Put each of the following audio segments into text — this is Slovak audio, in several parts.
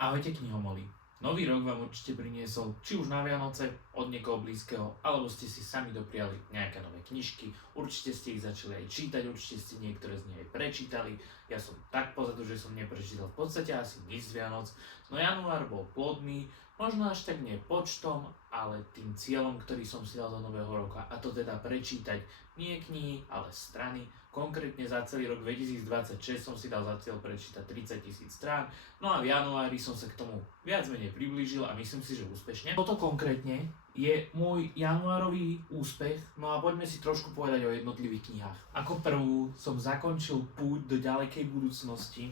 Ahojte knihomoli. Nový rok vám určite priniesol či už na Vianoce od niekoho blízkeho, alebo ste si sami dopriali nejaké nové knižky. Určite ste ich začali aj čítať, určite ste niektoré z nich aj prečítali. Ja som tak pozadu, že som neprečítal v podstate asi nič z Vianoc. No január bol plodný, možno až tak nie počtom, ale tým cieľom, ktorý som si dal do nového roka, a to teda prečítať nie knihy, ale strany. Konkrétne za celý rok 2026 som si dal za cieľ prečítať 30 000 strán, no a v januári som sa k tomu viac menej priblížil a myslím si, že úspešne. Toto konkrétne je môj januárový úspech, no a poďme si trošku povedať o jednotlivých knihách. Ako prvú som zakončil púť do ďalekej budúcnosti,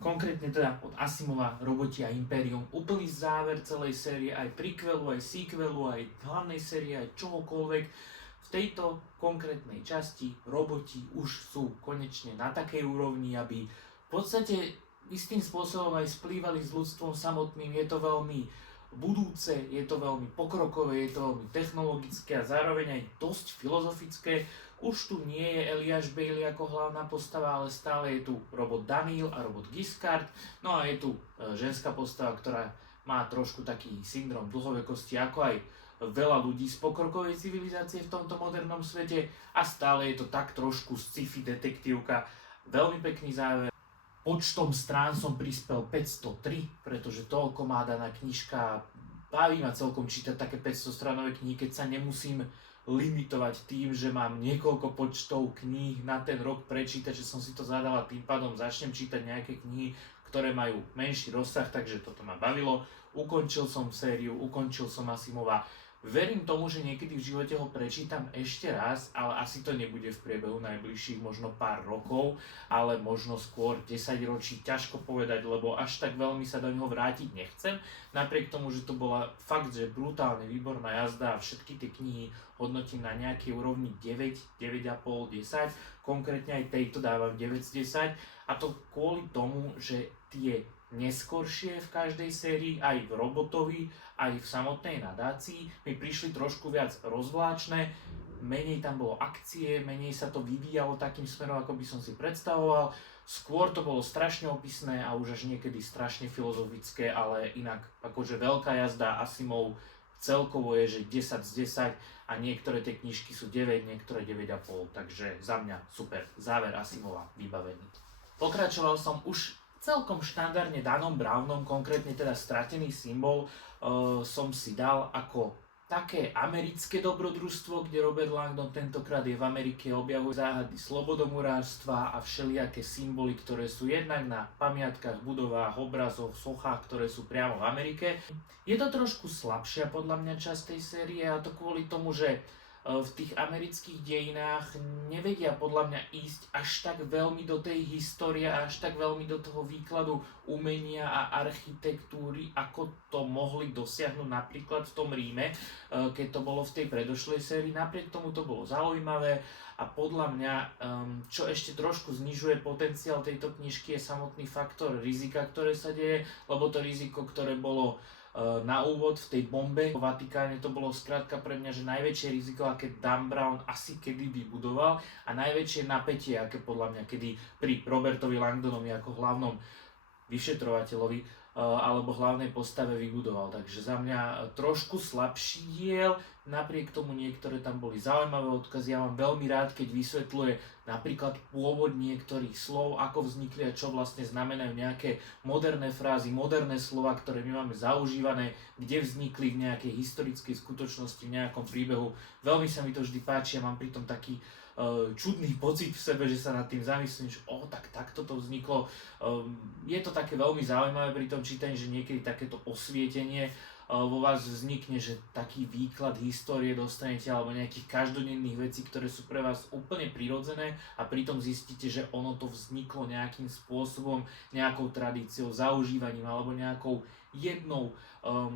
konkrétne teda od Asimova Roboti a Imperium, úplný záver celej série, aj prequelu, aj sequelu, aj hlavnej série, aj čohokoľvek. V tejto konkrétnej časti roboti už sú konečne na takej úrovni, aby v podstate istým spôsobom aj splývali s ľudstvom samotným. Je to veľmi budúce, je to veľmi pokrokové, je to veľmi technologické a zároveň aj dosť filozofické. Už tu nie je Eliáš Bailey ako hlavná postava, ale stále je tu robot Daniel a robot Giscard. No a je tu ženská postava, ktorá má trošku taký syndrom dlhovekosti, ako aj veľa ľudí z pokrokovej civilizácie v tomto modernom svete, a stále je to tak trošku sci-fi detektívka. Veľmi pekný záver. Počtom strán som prispel 503, pretože toľko má daná knižka. Baví ma celkom čítať také 500 stranové knihy, keď sa nemusím limitovať tým, že mám niekoľko počtov kníh na ten rok prečítať, že som si to zadal a tým pádom začnem čítať nejaké knihy, ktoré majú menší rozsah, takže toto ma bavilo. Ukončil som sériu, ukončil som Asimova. Verím tomu, že niekedy v živote ho prečítam ešte raz, ale asi to nebude v priebehu najbližších možno pár rokov, ale možno skôr 10 ročí, ťažko povedať, lebo až tak veľmi sa do neho vrátiť nechcem. Napriek tomu, že to bola fakt, že brutálne výborná jazda a všetky tie knihy hodnotím na nejakej úrovni 9, 9,5, 10, konkrétne aj tejto dávam 9 z 10, a to kvôli tomu, že tie neskoršie v každej sérii, aj v Robotovi, aj v samotnej nadácii, mi prišli trošku viac rozvláčne, menej tam bolo akcie, menej sa to vyvíjalo takým smerom, ako by som si predstavoval, skôr to bolo strašne opisné a už až niekedy strašne filozofické, ale inak akože veľká jazda. Asimov celkovo je, že 10 z 10 a niektoré tie knižky sú 9, niektoré 9,5, takže za mňa super, záver Asimova vybavený. Pokračoval som už celkom štandardne Danom Brownom, konkrétne teda Stratený symbol, som si dal ako také americké dobrodružstvo, kde Robert Langdon tentokrát je v Amerike, objavuje záhady slobodomurárstva a všelijaké symboly, ktoré sú jednak na pamiatkách, budovách, obrazoch, sochách, ktoré sú priamo v Amerike. Je to trošku slabšia podľa mňa časť tej série, a to kvôli tomu, že v tých amerických dejinách nevedia podľa mňa ísť až tak veľmi do tej histórie a až tak veľmi do toho výkladu umenia a architektúry, ako to mohli dosiahnuť napríklad v tom Ríme, keď to bolo v tej predošlej sérii. Napriek tomu to bolo zaujímavé a podľa mňa, čo ešte trošku znižuje potenciál tejto knižky, je samotný faktor rizika, ktoré sa deje, lebo to riziko, ktoré bolo na úvod v tej bombe v Vatikáne, to bolo skrátka pre mňa, že najväčšie riziko, aké Dan Brown asi kedy vybudoval, a najväčšie napätie, aké podľa mňa kedy pri Robertovi Langdonovi ako hlavnom vyšetrovateľovi alebo hlavnej postave vybudoval. Takže za mňa trošku slabší diel, napriek tomu niektoré tam boli zaujímavé odkazy. Ja mám veľmi rád, keď vysvetľuje napríklad pôvod niektorých slov, ako vznikli a čo vlastne znamenajú nejaké moderné frázy, moderné slova, ktoré my máme zaužívané, kde vznikli v nejakej historickej skutočnosti, v nejakom príbehu. Veľmi sa mi to vždy páči a mám pritom taký čudný pocit v sebe, že sa nad tým zamyslím, že takto to vzniklo. Je to také veľmi zaujímavé pri tom čítaní, že niekedy takéto osvietenie vo vás vznikne, že taký výklad histórie dostanete alebo nejakých každodenných vecí, ktoré sú pre vás úplne prirodzené, a pritom zistíte, že ono to vzniklo nejakým spôsobom, nejakou tradíciou, zaužívaním alebo nejakou jednou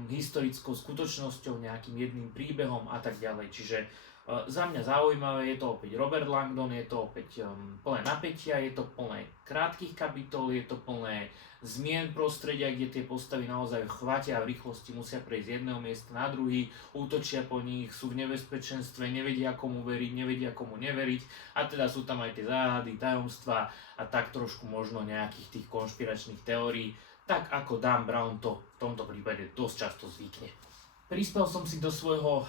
historickou skutočnosťou, nejakým jedným príbehom a tak ďalej. Čiže Za mňa zaujímavé, je to opäť Robert Langdon, je to opäť plné napätia, je to plné krátkych kapitol, je to plné zmien prostredia, kde tie postavy naozaj chvatia a v rýchlosti musia prejsť z jedného miesta na druhý, útočia po nich, sú v nebezpečenstve, nevedia komu veriť, nevedia komu neveriť a teda sú tam aj tie záhady, tajomstvá a tak trošku možno nejakých tých konšpiračných teórií, tak ako Dan Brown to v tomto prípade dosť často zvykne. Prispel som si do svojho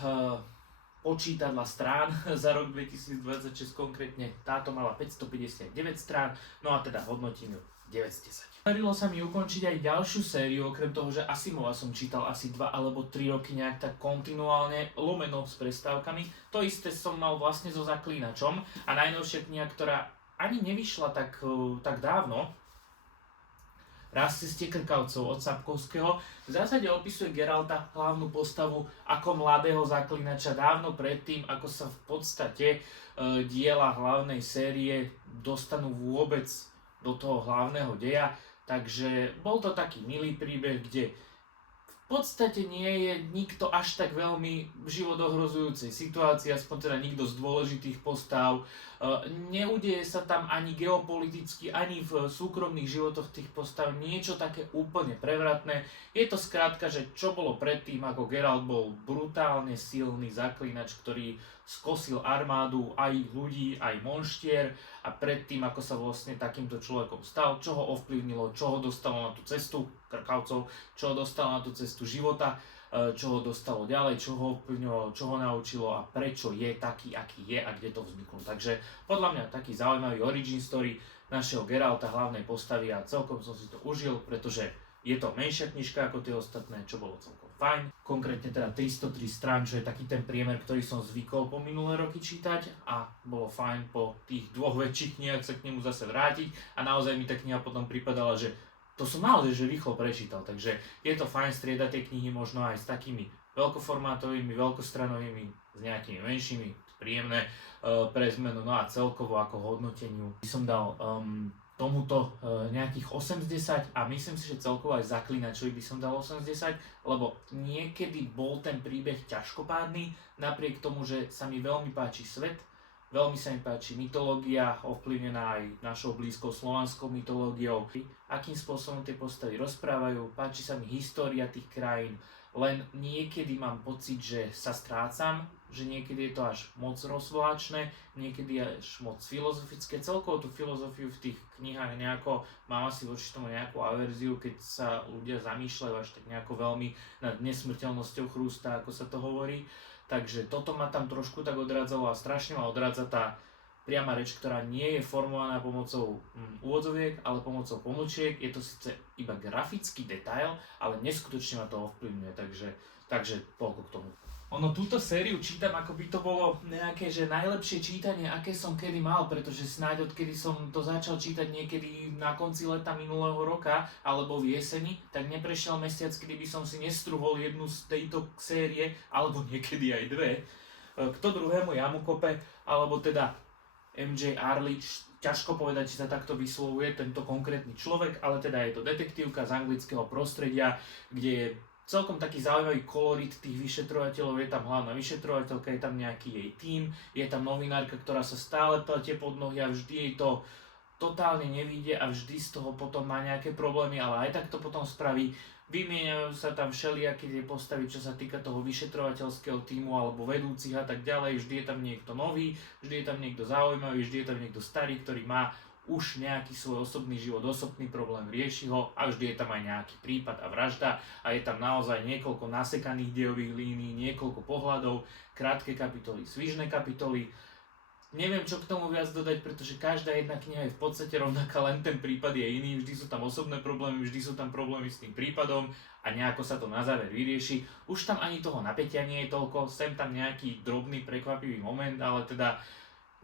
počítadla strán za rok 2026, konkrétne táto mala 559 strán, no a teda hodnotím ju 9 z 10. Podarilo sa mi ukončiť aj ďalšiu sériu, okrem toho, že Asimova som čítal asi 2 alebo 3 roky nejak tak kontinuálne, lomeno s prestávkami. To isté som mal vlastne so Zaklínačom a najnovšia kniha, ktorá ani nevyšla tak dávno, Raz ceste krkavcov od Sapkovského, v zásade opisuje Geralta, hlavnú postavu, ako mladého zaklinača dávno predtým, ako sa v podstate diela hlavnej série dostanú vôbec do toho hlavného deja. Takže bol to taký milý príbeh, kde v podstate nie je nikto až tak veľmi v životohrozujúcej situácii, aspoň teda nikto z dôležitých postav. Neudeje sa tam ani geopoliticky, ani v súkromných životoch tých postav niečo také úplne prevratné. Je to skrátka, že čo bolo predtým, ako Geralt bol brutálne silný zaklínač, ktorý skosil armádu aj ľudí, aj monštier, a predtým, ako sa vlastne takýmto človekom stal, čo ho ovplyvnilo, čo ho dostalo na tú cestu krkavcov, čo ho dostalo na tú cestu života, čo ho dostalo ďalej, čo ho ovplyvňovalo, čo ho naučilo a prečo je taký, aký je a kde to vzniklo. Takže podľa mňa taký zaujímavý origin story našeho Geralta, hlavnej postavy, a celkom som si to užil, pretože je to menšia knižka ako tie ostatné, čo bolo celkom fajn. Konkrétne teda 303 strán, čo je taký ten priemer, ktorý som zvykol po minulé roky čítať, a bolo fajn po tých 2 väčších knihách sa k nemu zase vrátiť a naozaj mi tá kniha potom pripadala, že to som naozaj že rýchlo prečítal, takže je to fajn striedať tie knihy možno aj s takými veľkoformátovými, veľkostranovými, s nejakými menšími, príjemné pre zmenu. No a celkovo ako hodnoteniu by som dal tomuto nejakých 80 a myslím si, že celkovo aj Zaklínačovi by som dal 80, lebo niekedy bol ten príbeh ťažkopádny, napriek tomu, že sa mi veľmi páči svet, veľmi sa mi páči mytológia, ovplyvnená aj našou blízkou slovanskou mytológiou, akým spôsobom tie postavy rozprávajú, páči sa mi história tých krajín, len niekedy mám pocit, že sa strácam, že niekedy je to až moc rozvláčne, niekedy až moc filozofické. Celkovo tú filozofiu v tých knihách nejako, mám asi voči tomu nejakú averziu, keď sa ľudia zamýšľajú až tak nejako veľmi nad nesmrteľnosťou chrústa, ako sa to hovorí. Takže toto ma tam trošku tak odrádzalo a strašne ma odrádza tá priama reč, ktorá nie je formovaná pomocou úvodzoviek, ale pomocou pomlčiek. Je to síce iba grafický detail, ale neskutočne ma to ovplyvňuje, takže toľko k tomu. Ono túto sériu čítam, ako by to bolo nejaké že najlepšie čítanie, aké som kedy mal, pretože snáď odkedy som to začal čítať niekedy na konci leta minulého roka alebo v jeseni, tak neprešiel mesiac, kedy by som si nestruhol jednu z tejto série, alebo niekedy aj 2. Kto druhému jamu kope, alebo teda MJ Arledge, ťažko povedať, či sa takto vyslovuje tento konkrétny človek, ale teda je to detektívka z anglického prostredia, kde je celkom taký zaujímavý kolorit tých vyšetrovateľov. Je tam hlavná vyšetrovateľka, je tam nejaký jej tím, je tam novinárka, ktorá sa stále pletie pod nohy a vždy jej to totálne nevíde a vždy z toho potom má nejaké problémy, ale aj tak to potom spraví. Vymieňajú sa tam všelijaké tie postavy, čo sa týka toho vyšetrovateľského tímu alebo vedúcich a tak ďalej. Vždy je tam niekto nový, vždy je tam niekto zaujímavý, vždy je tam niekto starý, ktorý má už nejaký svoj osobný život, osobný problém, rieši ho a vždy je tam aj nejaký prípad a vražda a je tam naozaj niekoľko nasekaných dejových línií, niekoľko pohľadov, krátke kapitoly, svižné kapitoly. Neviem, čo k tomu viac dodať, pretože každá jedna kniha je v podstate rovnaká, len ten prípad je iný, vždy sú tam osobné problémy, vždy sú tam problémy s tým prípadom a nejako sa to na záver vyrieši. Už tam ani toho napätia nie je toľko, sem tam nejaký drobný prekvapivý moment, ale teda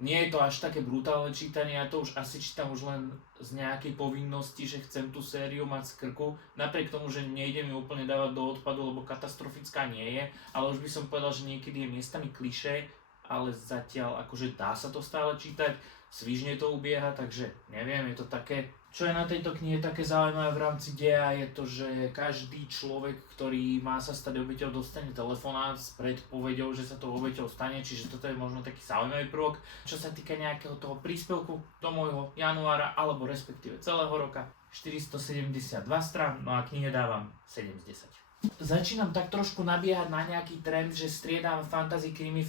nie je to až také brutálne čítanie, ja to už asi čítam už len z nejakej povinnosti, že chcem tú sériu mať z krku, napriek tomu, že nejde mi úplne dávať do odpadu, lebo katastrofická nie je, ale už by som povedal, že niekedy je miestami klišé, ale zatiaľ akože dá sa to stále čítať, svižne to ubieha, takže neviem, je to také Čo je na tejto knihe také zaujímavé v rámci deja je to, že každý človek, ktorý má sa stať obeťou, dostane telefonát s predpoveďou, že sa to obeťou stane, čiže toto je možno taký zaujímavý prvok. Čo sa týka nejakého toho príspevku do môjho januára, alebo respektíve celého roka, 472 strán, no a knihe dávam 7 z 10. Začínam tak trošku nabiehať na nejaký trend, že striedam fantasy krimi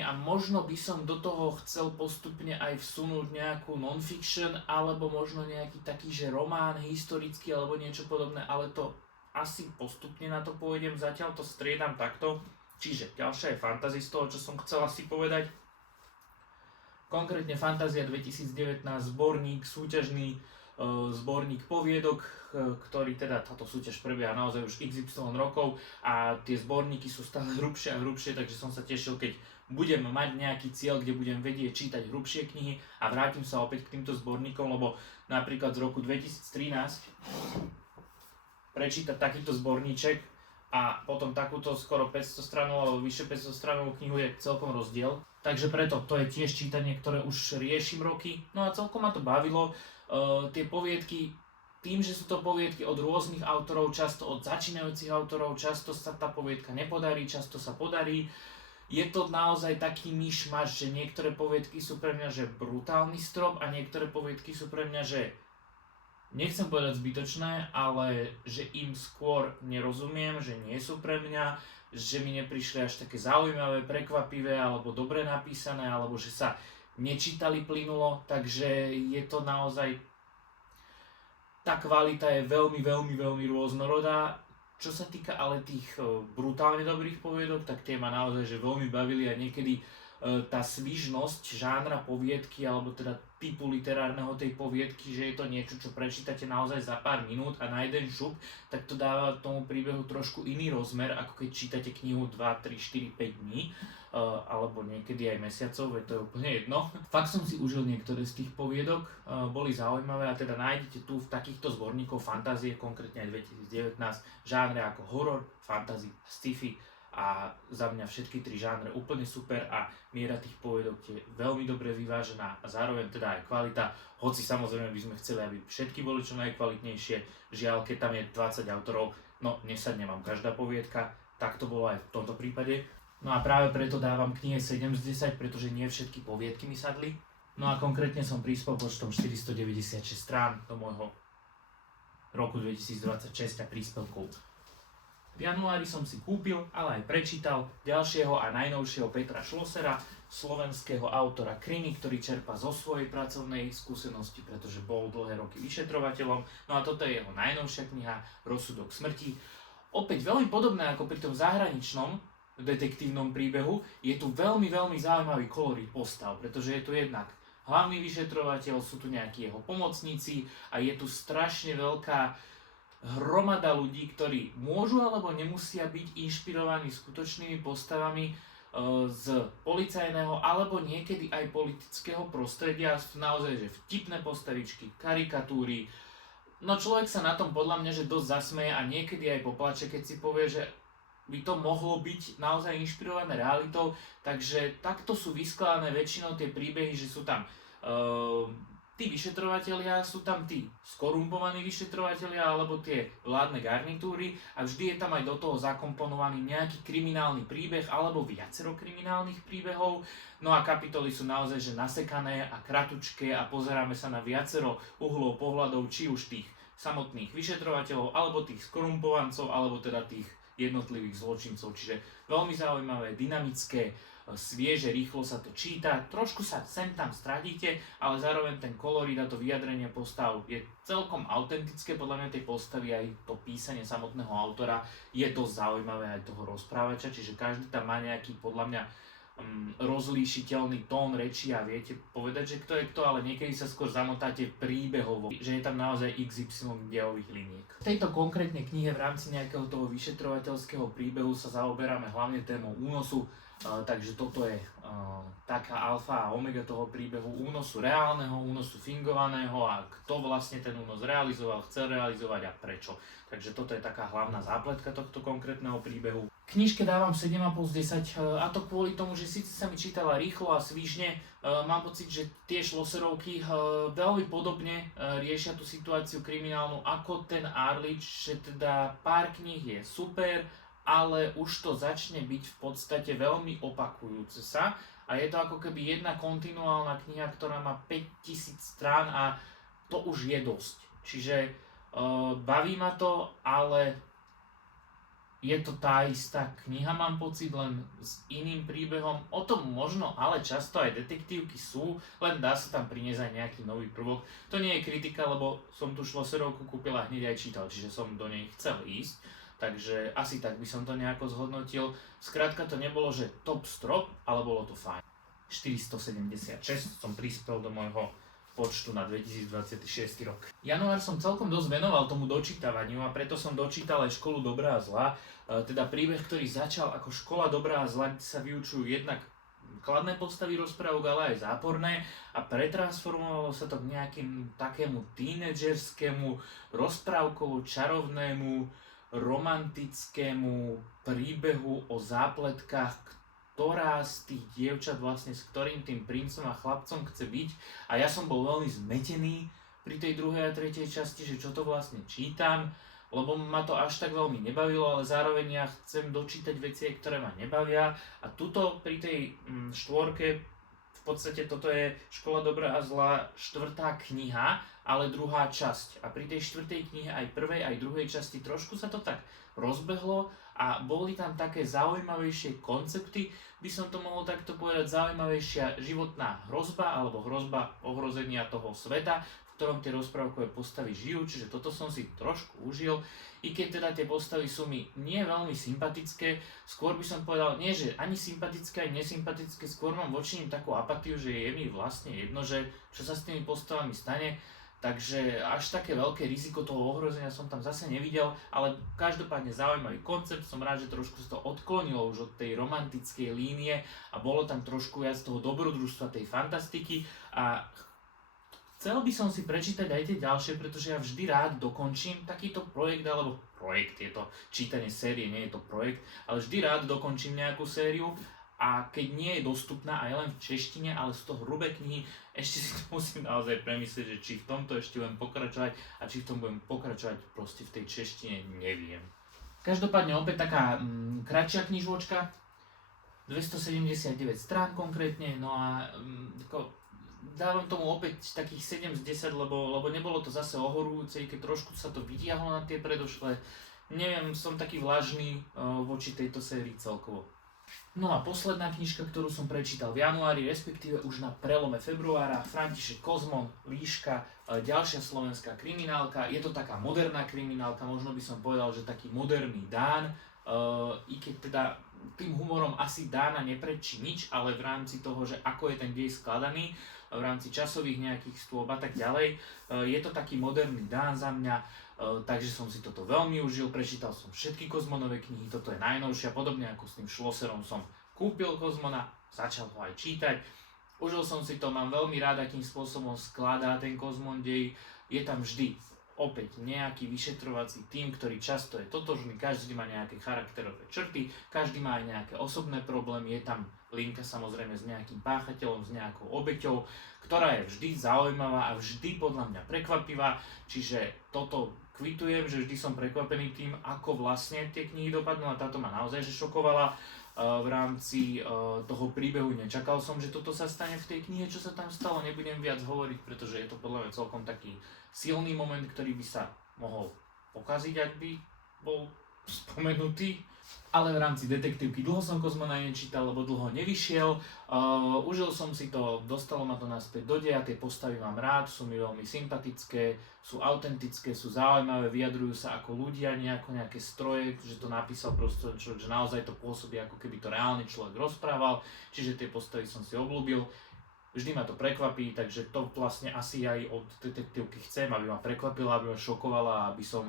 a možno by som do toho chcel postupne aj vsunúť nejakú non-fiction alebo možno nejaký taký, že román historický alebo niečo podobné, ale to asi postupne na to pôjdem, zatiaľ to striedam takto. Čiže ďalšia je fantasy z toho, čo som chcel asi povedať. Konkrétne Fantázia 2019, zborník, súťažný zborník poviedok, ktorý teda táto súťaž prebieha naozaj už XY rokov a tie zborníky sú stále hrubšie a hrubšie, takže som sa tešil, keď budem mať nejaký cieľ, kde budem vedieť čítať hrubšie knihy a vrátim sa opäť k týmto zborníkom, lebo napríklad z roku 2013 prečítať takýto zborníček a potom takúto skoro 500 stranovú alebo vyše 500 stranovú knihu je celkom rozdiel. Takže preto to je tiež čítanie, ktoré už riešim roky. No a celkom ma to bavilo. Tie poviedky, tým, že sú to poviedky od rôznych autorov, často od začínajúcich autorov, často sa tá poviedka nepodarí, často sa podarí. Je to naozaj taký myšmaš, že niektoré poviedky sú pre mňa že brutálny strop a niektoré poviedky sú pre mňa, že nechcem povedať zbytočné, ale že im skôr nerozumiem, že nie sú pre mňa, že mi neprišli až také zaujímavé, prekvapivé alebo dobre napísané, alebo že sa nečítali plynulo, takže je to naozaj, tá kvalita je veľmi rôznorodá. Čo sa týka ale tých brutálne dobrých poviedok, tak tie ma naozaj že veľmi bavili a niekedy tá svižnosť žánra poviedky alebo teda typu literárneho tej poviedky, že je to niečo, čo prečítate naozaj za pár minút a na jeden šup, tak to dáva tomu príbehu trošku iný rozmer, ako keď čítate knihu 2, 3, 4, 5 dní alebo niekedy aj mesiacov, veď to je úplne jedno. Fakt som si užil niektoré z tých poviedok, boli zaujímavé a teda nájdete tu v takýchto zborníkoch fantázie, konkrétne aj 2019, žánre ako horor, fantasy, sci-fi a za mňa všetky tri žánre úplne super a miera tých poviedok je veľmi dobre vyvážená a zároveň teda aj kvalita, hoci samozrejme by sme chceli, aby všetky boli čo najkvalitnejšie, žiaľ keď tam je 20 autorov, no nesadne vám každá poviedka, tak to bolo aj v tomto prípade. No a práve preto dávam knihe 7 z 10, pretože nie všetky poviedky mi sadli. No a konkrétne som prispel počtom 496 strán do môjho roku 2026 a príspevkov. V januári som si kúpil, ale aj prečítal ďalšieho a najnovšieho Petra Schlossera, slovenského autora krimi, ktorý čerpá zo svojej pracovnej skúsenosti, pretože bol dlhé roky vyšetrovateľom. No a toto je jeho najnovšia kniha Rozsudok smrti. Opäť veľmi podobné ako pri tom zahraničnom detektívnom príbehu, je tu veľmi zaujímavý kolorít postav, pretože je tu jednak hlavný vyšetrovateľ, sú tu nejakí jeho pomocníci a je tu strašne veľká hromada ľudí, ktorí môžu alebo nemusia byť inšpirovaní skutočnými postavami z policajného alebo niekedy aj politického prostredia. Sú naozaj že vtipné postavičky, karikatúry. No človek sa na tom podľa mňa že dosť zasmeje a niekedy aj poplače, keď si povie, že by to mohlo byť naozaj inšpirované realitou, takže takto sú vyskladané väčšinou tie príbehy, že sú tam tí vyšetrovatelia, sú tam tí skorumpovaní vyšetrovatelia alebo tie vládne garnitúry a vždy je tam aj do toho zakomponovaný nejaký kriminálny príbeh alebo viacero kriminálnych príbehov. No a kapitoly sú naozaj že nasekané a kratučké a pozeráme sa na viacero uhlov pohľadov, či už tých samotných vyšetrovateľov alebo tých skorumpovancov alebo teda tých jednotlivých zločincov, čiže veľmi zaujímavé, dynamické, svieže, rýchlo sa to číta, trošku sa sem tam stratíte, ale zároveň ten kolorít a to vyjadrenie postav je celkom autentické, podľa mňa tej postavy aj to písanie samotného autora je dosť zaujímavé aj toho rozprávača, čiže každý tam má nejaký podľa mňa rozlíšiteľný tón reči a viete povedať, že kto je kto, ale niekedy sa skôr zamotáte príbehovo, že je tam naozaj XY dejových liniek. V tejto konkrétnej knihe v rámci nejakého toho vyšetrovateľského príbehu sa zaoberáme hlavne témou únosu, takže toto je taká alfa a omega toho príbehu únosu reálneho, únosu fingovaného a kto vlastne ten únos realizoval, chcel realizovať a prečo. Takže toto je taká hlavná zápletka tohto konkrétneho príbehu. Knižke dávam 7,5 z 10 a to kvôli tomu, že síce sa mi čítala rýchlo a svižne, mám pocit, že tie šloserovky veľmi podobne riešia tú situáciu kriminálnu ako ten Arlič, že teda pár kníh je super, ale už to začne byť v podstate veľmi opakujúce sa a je to ako keby jedna kontinuálna kniha, ktorá má 5000 strán a to už je dosť. Čiže baví ma to, ale je to tá istá kniha, mám pocit, len s iným príbehom. O tom možno, ale často aj detektívky sú, len dá sa tam priniesť aj nejaký nový prvok. To nie je kritika, lebo som tú šloserovku kúpil a hneď aj čítal, čiže som do nej chcel ísť. Takže asi tak by som to nejako zhodnotil. Skrátka to nebolo, že top strop, ale bolo to fajn. 476 som prispel do môjho počtu na 2026 rok. Január som celkom dosť venoval tomu dočítavaniu a preto som dočítal aj Školu dobrá a zla, teda príbeh, ktorý začal ako Škola dobrá a zla, kde sa vyučujú jednak kladné postavy rozprávok, ale aj záporné a pretransformovalo sa to k nejakému takému tínedžerskému, rozprávkovo čarovnému, romantickému príbehu o zápletkách, ktorá z tých dievčat vlastne s ktorým tým princom a chlapcom chce byť a ja som bol veľmi zmetený pri tej druhej a tretej časti, že čo to vlastne čítam, lebo ma to až tak veľmi nebavilo, ale zároveň ja chcem dočítať veci, ktoré ma nebavia a tuto pri tej štvorke v podstate toto je Škola dobrá a zlá 4. kniha, ale druhá časť a pri tej 4. knihe aj prvej aj druhej časti trošku sa to tak rozbehlo a boli tam také zaujímavejšie koncepty, by som to mohol takto povedať, zaujímavejšia životná hrozba alebo hrozba ohrozenia toho sveta, v ktorom tie rozprávkové postavy žijú, čiže toto som si trošku užil, i keď teda tie postavy sú mi nie veľmi sympatické, skôr by som povedal, nie že ani sympatické, ani nesympatické, skôr mám voči nim takú apatiu, že je mi vlastne jedno, že čo sa s tými postavami stane. Takže až také veľké riziko toho ohrozenia som tam zase nevidel, ale každopádne zaujímavý koncept, som rád, že trošku sa to odklonilo už od tej romantickej línie a bolo tam trošku viac toho dobrodružstva, tej fantastiky a chcel by som si prečítať aj tie ďalšie, pretože ja vždy rád dokončím takýto projekt, alebo projekt, je to čítanie série, nie je to projekt, ale vždy rád dokončím nejakú sériu. A keď nie je dostupná aj len v češtine, ale sú to hrubé knihy, ešte si to musím naozaj premyslieť, že či v tomto ešte budem pokračovať a či v tom budem pokračovať proste v tej češtine, neviem. Každopádne opäť taká kratšia knižočka, 279 strán konkrétne, no a dávam tomu opäť takých 7 z 10, lebo nebolo to zase ohorujúce, keď trošku sa to vytiahlo na tie predošlé. Neviem, som taký vlažný voči tejto sérii celkovo. No a posledná knižka, ktorú som prečítal v januári, respektíve už na prelome februára, František Kozmon, Líška, ďalšia slovenská kriminálka. Je to taká moderná kriminálka, možno by som povedal, že taký moderný Dán, i keď teda tým humorom asi Dána neprečí nič, ale v rámci toho, že ako je ten dej skladaný, v rámci časových nejakých stôp a tak ďalej, je to taký moderný Dán za mňa. Takže som si toto veľmi užil, prečítal som všetky Kozmonové knihy, toto je najnovšia, podobne ako s tým Šloserom som kúpil Kozmona, začal ho aj čítať, užil som si to, mám veľmi rád, akým spôsobom skladá ten Kozmon dej, je tam vždy opäť nejaký vyšetrovací tím, ktorý často je totožný, každý má nejaké charakterové črty, každý má aj nejaké osobné problémy, je tam linka samozrejme s nejakým páchateľom, s nejakou obeťou, ktorá je vždy zaujímavá a vždy podľa mňa prekvapivá, čiže toto kvitujem, že vždy som prekvapený tým, ako vlastne tie knihy dopadnú a táto ma naozaj že šokovala v rámci toho príbehu. Nečakal som, že toto sa stane v tej knihe, čo sa tam stalo, nebudem viac hovoriť, pretože je to podľa mňa celkom taký silný moment, ktorý by sa mohol pokaziť, ak by bol spomenutý. Ale v rámci detektívky dlho som Kozmona nečítal, lebo dlho nevyšiel. Užil som si to, dostalo ma to naspäť do deja, tie postavy mám rád, sú mi veľmi sympatické, sú autentické, sú zaujímavé, vyjadrujú sa ako ľudia, nejaké stroje, že to napísal proste, že naozaj to pôsobí, ako keby to reálne človek rozprával, čiže tie postavy som si obľúbil. Vždy ma to prekvapí, takže to vlastne asi aj od detektívky chcem, aby ma prekvapila, aby ma šokovala, aby som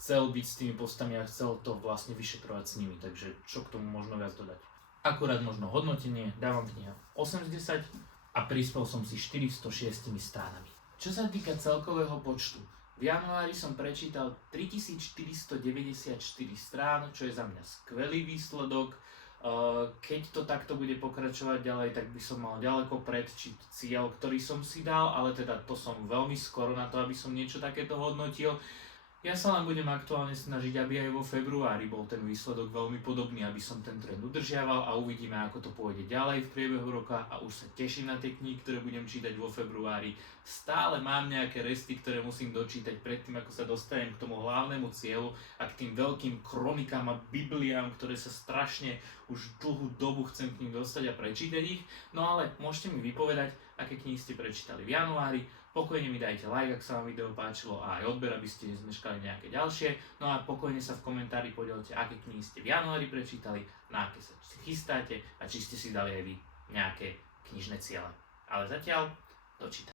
chcel byť s tými postavami a chcel to vlastne vyšetrovať s nimi, takže čo k tomu možno viac dodať. Akurát možno hodnotenie, dávam kniha 8 z 10 a prispel som si 406 stránami. Čo sa týka celkového počtu, V januári som prečítal 3494 strán, čo je za mňa skvelý výsledok. Keď to takto bude pokračovať ďalej, tak by som mal ďaleko predčiť cieľ, ktorý som si dal, ale teda to som veľmi skoro na to, aby som niečo takéto hodnotil. Ja sa len budem aktuálne snažiť, aby aj vo februári bol ten výsledok veľmi podobný, aby som ten trend udržiaval a uvidíme, ako to pôjde ďalej v priebehu roka a už sa teším na tie knihy, ktoré budem čítať vo februári. Stále mám nejaké resty, ktoré musím dočítať predtým, ako sa dostanem k tomu hlavnému cieľu a k tým veľkým kronikám a bibliám, ktoré sa strašne už dlhú dobu chcem k ním dostať a prečítať ich. No ale môžete mi vypovedať, aké knihy ste prečítali v januári. Pokojne mi dajte like, ak sa vám video páčilo a aj odber, aby ste nezmeškali nejaké ďalšie. No a pokojne sa v komentári podielte, aké knihy ste v januári prečítali, na aké sa chystáte a či ste si dali aj vy nejaké knižné ciele. Ale zatiaľ dočítam.